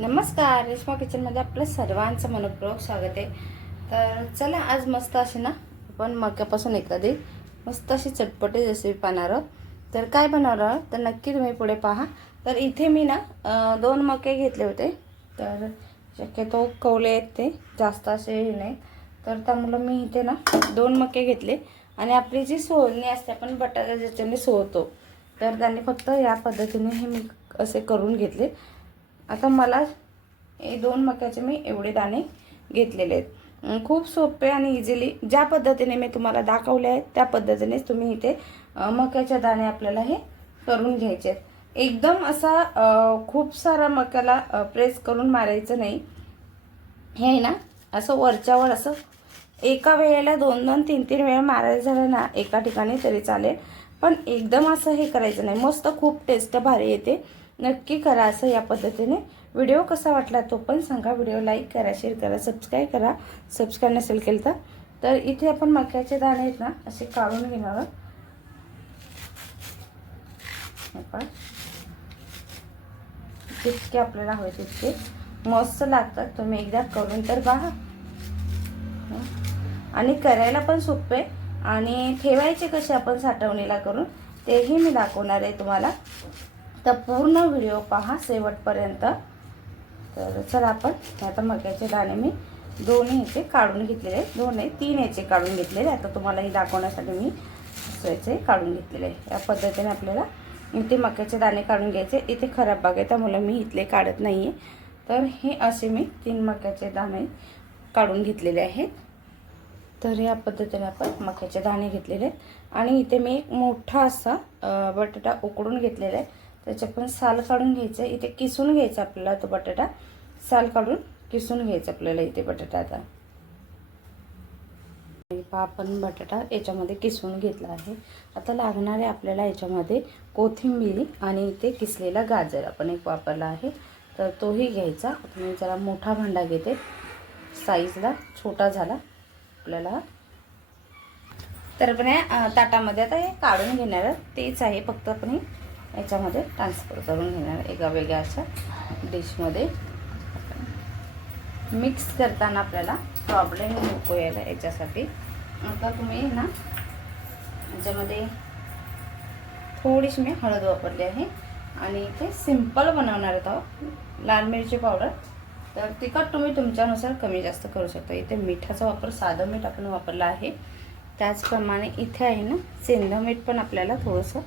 नमस्कार रेश्मा किचनमध्ये आपलं सर्वांचं मनपूर्वक स्वागत आहे. तर चला आज मस्त अशी ना आपण मक्यापासून एखादी मस्त अशी चटपटी रेसिपी पाहणार आहोत. तर काय बनवणार आहोत? तर नक्की तुम्ही पुढे पहा. तर इथे मी ना दोन मके घेतले होते. तर शक्यतो कवले आहेत ते जास्त असे हे नाही तर त्यामुळं मी इथे ना दोन मके घेतले. आणि आपली जी सोलणी असते आपण बटाटा ज्याच्याने सोलतो. तर त्यांनी फक्त या पद्धतीने हे मी असे करून घेतले. आता मला हे दोन मक्याचे मी एवढे दाणे घेतलेले आहेत. खूप सोपे आणि इझिली ज्या पद्धतीने मी तुम्हाला दाखवले आहेत त्या पद्धतीनेच तुम्ही इथे मक्याचे दाणे आपल्याला हे करून घ्यायचे आहेत. एकदम असा खूप सारा मक्याला प्रेस करून मारायचं नाही. हे ना असं वरच्यावर असं एका वेळेला दोन दोन तीन तीन वेळा मारायचं झालं ना एका ठिकाणी तरी चालेल. पण एकदम असं हे करायचं नाही. मस्त खूप टेस्ट भारी येते. नक्की करा असं या पद्धतीने. व्हिडिओ कसा वाटला तो पण सांगा. व्हिडिओ लाईक करा शेअर करा सबस्क्राईब करा. सबस्क्राईब नसेल केलं तर. तर इथे आपण मक्याचे दाणे आहेत ना असे काढून घेणार आहोत. जितके आपल्याला हवे तितके. मस्त लागतात. तुम्ही एकदा करून तर पहा आणि करायला पण सोपे आणि ठेवायचे कसे आपण साठवणीला करून तेही मी दाखवणार आहे तुम्हाला. तर पूर्ण व्हिडिओ पहा शेवटपर्यंत. तर चला आपण आता मक्याचे दाणे मी दोन्ही याचे काढून घेतलेले आहेत. दोन नाही तीन याचे काढून घेतलेले आता तुम्हाला हे दाखवण्यासाठी मी याचे काढून घेतलेले आहे या पद्धतीने आपल्याला इथे मक्याचे दाणे काढून घ्यायचे. इथे खराब बाग आहे त्यामुळे मी इथले काढत नाही आहे तर हे असे मी तीन मक्याचे दाणे काढून घेतलेले आहेत. तर या पद्धतीने आपण मक्याचे दाणे घेतलेले आहेत. आणि इथे मी एक मोठा असा बटाटा उकडून घेतलेला आहे. त्याचे पण साल काढून घ्यायचं. इथे किसून घ्यायचा आपल्याला तो बटाटा. साल काढून किसून घ्यायचं आपल्याला इथे बटाटा आता. आपण बटाटा याच्यामध्ये किसून घेतला आहे. आता लागणारे आपल्याला याच्यामध्ये कोथिंबीर आणि इथे किसलेला गाजर आपण एक वापरला आहे. तर तोही घ्यायचा. तुम्ही जरा मोठा भांडा घेते. साईजला छोटा झाला. आपल्याला तर आपण ताटामध्ये आता हे काढून घेणार तेच आहे फक्त आपण याच्यामध्ये ट्रान्सफर करून घेणार एका वेगळ्या अशा डिशमध्ये मिक्स करताना आपल्याला प्रॉब्लेम नको यायला याच्यासाठी. आता तुम्ही ना याच्यामध्ये थोडीशी मी हळद वापरली आहे. आणि ते सिंपल बनवणार आहोत लाल मिरची पावडर तर तिखट तुम्ही तुमच्यानुसार कमी जास्त करू शकता. इथे मिठाचा वापर साधं मीठ आपण वापरलं आहे. त्याचप्रमाणे इथे आहे ना सेंधं मीठ पण आपल्याला थोडंसं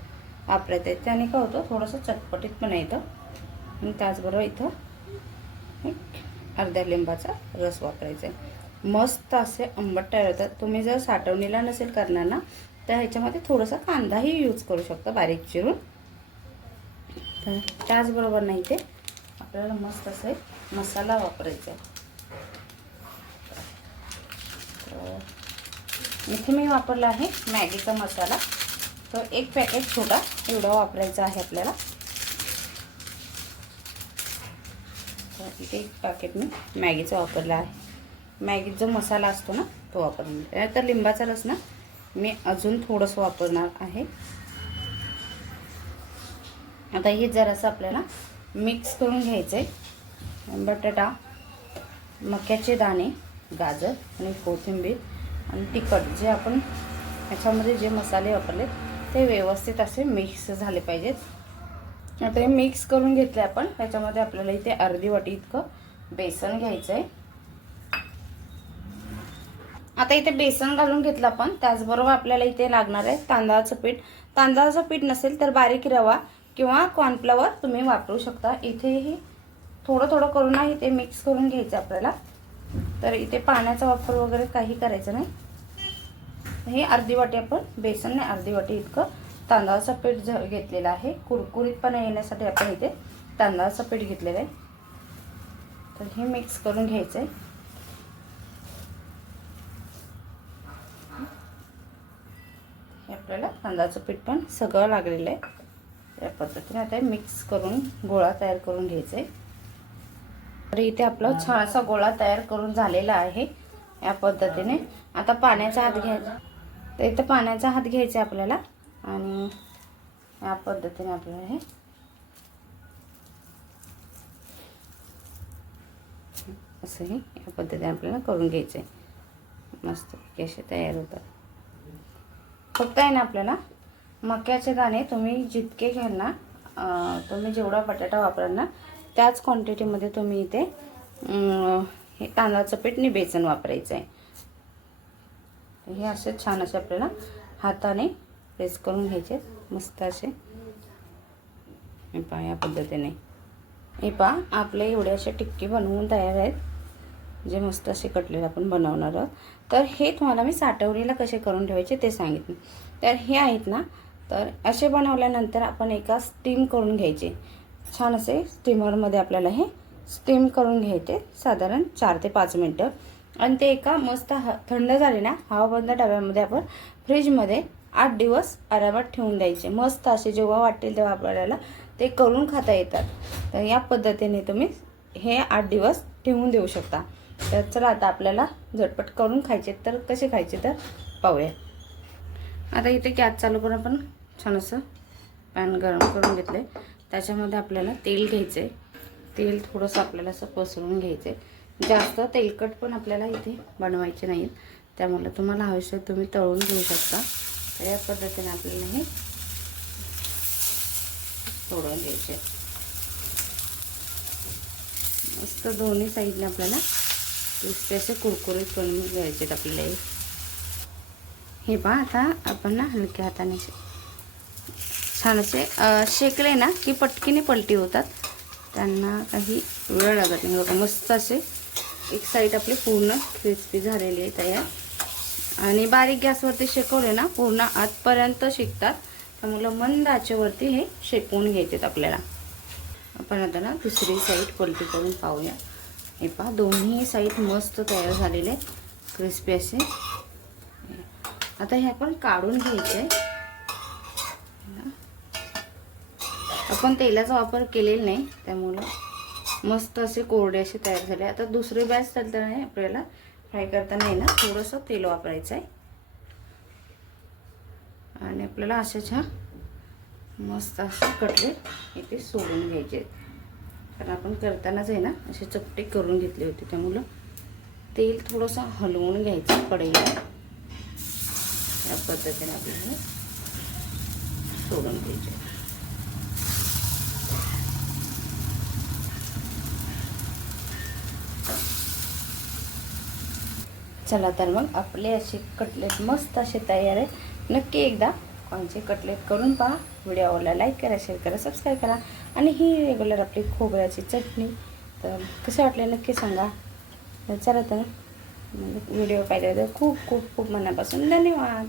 वापरायचं आहे त्याने काय होतं थोडंसं चटपटीत पण येतं आणि त्याचबरोबर इथं अर्ध्या लिंबाचा रस वापरायचा आहे. मस्त असे आंबट तयार होतात. तुम्ही जर साठवणीला नसेल करणार ना तर ह्याच्यामध्ये थोडासा कांदाही यूज करू शकता बारीक चिरून. तर त्याचबरोबर नाही ते आपल्याला मस्त असे मसाला वापरायचा आहे. इथे मी वापरला आहे मॅगीचा मसाला. तो एक पॅकेट छोटा एवढा वापरायचा आहे आपल्याला. तर इथे एक पॅकेट मी मॅगीचा वापरला आहे. मॅगीचा मसाला असतो ना तो वापरला तर लिंबाचा रस ना मी अजून थोडंसं वापरणार आहे. आता हे जरासं आपल्याला मिक्स करून घ्यायचं आहे बटाटा मक्याचे दाणे गाजर आणि कोथिंबीर आणि तिखट जे आपण ह्याच्यामध्ये जे मसाले वापरले ते व्यवस्थित असे मिक्स झाले पाहिजेत. आता हे मिक्स करून घेतले आपण. त्याच्यामध्ये आपल्याला इथे अर्धी वाटी इतकं बेसन घ्यायचं आहे आता इथे बेसन घालून घेतलं आपण. त्याचबरोबर आपल्याला इथे लागणार आहे तांदळाचं पीठ. तांदळाचं पीठ नसेल तर बारीक रवा किंवा कॉर्नफ्लॉवर तुम्ही वापरू शकता. इथेही थोडं थोडं करून नाही ते मिक्स करून घ्यायचं आपल्याला. तर इथे पाण्याचा वापर वगैरे काही करायचं नाही. हे अर्धी वाटी आपण बेसन नाही अर्धी वाटी इतकं तांदळाचं पीठ झ घेतलेलं आहे. कुरकुरीतपणा येण्यासाठी आपण इथे तांदळाचं पीठ घेतलेलं आहे. तर हे मिक्स करून घ्यायचं आहे. हे आपल्याला तांदळाचं पीठ पण सगळं लागलेलं आहे. या पद्धतीने आता मिक्स करून गोळा तयार करून घ्यायचा आहे. तर इथे आपला छान असा गोळा तयार करून झालेला आहे. या पद्धतीने आता पाण्याचा हात घ्यायचा. तर इथं पाण्याचा हात घ्यायचा आहे आपल्याला. आणि या पद्धतीने आपल्याला हे असंही या पद्धतीने आपल्याला करून घ्यायचं आहे. मस्त असे तयार होतात. फक्त आहे ना आपल्याला मक्याचे दाणे तुम्ही जितके घ्याल ना तुम्ही जेवढा बटाटा वापराल ना त्याच क्वांटिटीमध्ये तुम्ही इथे हे तांदळाचं पीठ निबेसन बेसन वापरायचं आहे. हे असे छान असे आपल्याला हाताने प्रेस करून घ्यायचे. मस्त असे. हे पहा या पद्धतीने. हे पहा आपले एवढे असे टिक्की बनवून तयार आहेत. जे मस्त असे कटलेट आपण बनवणार आहोत. तर हे तुम्हाला मी साठवणीला कसे करून ठेवायचे ते सांगितले. तर हे आहेत ना तर असे बनवल्यानंतर आपण एका स्टीम करून घ्यायचे. छान असे स्टीमरमध्ये आपल्याला हे स्टीम करून घ्यायचे साधारण चार ते पाच मिनटं. आणि ते एका मस्त ह थंड झाले ना हवाबंद डब्यामध्ये आपण फ्रीजमध्ये आठ दिवस आरामात ठेवून द्यायचे. मस्त असे जेव्हा वाटेल तेव्हा आपल्याला ते करून खाता येतात. तर या पद्धतीने तुम्ही हे आठ दिवस ठेवून देऊ शकता. तर चला आता आपल्याला झटपट करून खायचे. तर कसे खायचे तर पाहूया. आता इथे गॅस चालू करून आपण छान असं पॅन गरम करून घेतलं आहे त्याच्यामध्ये आपल्याला तेल घ्यायचं आहे तेल थोडंसं आपल्याला असं पसरून घ्यायचं आहे जास्त तेलकट पण आपल्याला इथे बनवायचे नाहीत. त्यामुळे तुम्हाला आवश्यक तुम्ही तळून घेऊ शकता. तर या पद्धतीने आपल्याला हे सोडून घ्यायचे. मस्त दोन्ही साईडने आपल्याला नुसते असे कुरकुरीत बनवून घ्यायचे आपल्याला हे. पहा आता आपण ना हलक्या हाताने छान असे शेकले ना की पटकीने पलटी होतात. त्यांना काही वेळ लागत नाही बघा मस्त असे एक साईड आपली पूर्ण क्रिस्पी झालेली आहे तयार. आणि बारीक गॅसवरती शेकवले ना पूर्ण आतपर्यंत शेकतात. त्यामुळं मंद आचेवरती हे शेकवून घ्यायचेत आपल्याला. आपण आता ना दुसरी साईड पलटी करून पाहूया. हे पहा दोन्ही साईड मस्त तयार झालेले क्रिस्पी असे. आता हे आपण काढून घ्यायचे. आपण तेलाचा वापर केलेला नाही त्यामुळं मस्त असे कोरडे असे तयार झाले. आता दुसरे बॅच चालताना आपल्याला. फ्राय करताना आहे ना थोडंसं तेल वापरायचं आहे आणि आपल्याला अशा छान मस्त असं कटलेट इथे सोडून घ्यायचे. कारण आपण करतानाच आहे ना असे चपटे करून घेतले होते त्यामुळं तेल थोडंसं हलवून घ्यायचं कढईला. या पद्धतीने आपल्याला सोडून घ्यायचे. चला तर मग आपले असे कटलेट मस्त असे तयार आहेत. नक्की एकदा कोणचे कटलेट करून पहा. व्हिडिओ आवडला लाईक करा शेअर करा सबस्क्राईब करा. आणि ही रेग्युलर आपली खोबऱ्याची चटणी. तर कसे वाटले नक्की सांगा. तर चला तर व्हिडिओ पाहिजे तर खूप खूप खूप मनापासून धन्यवाद.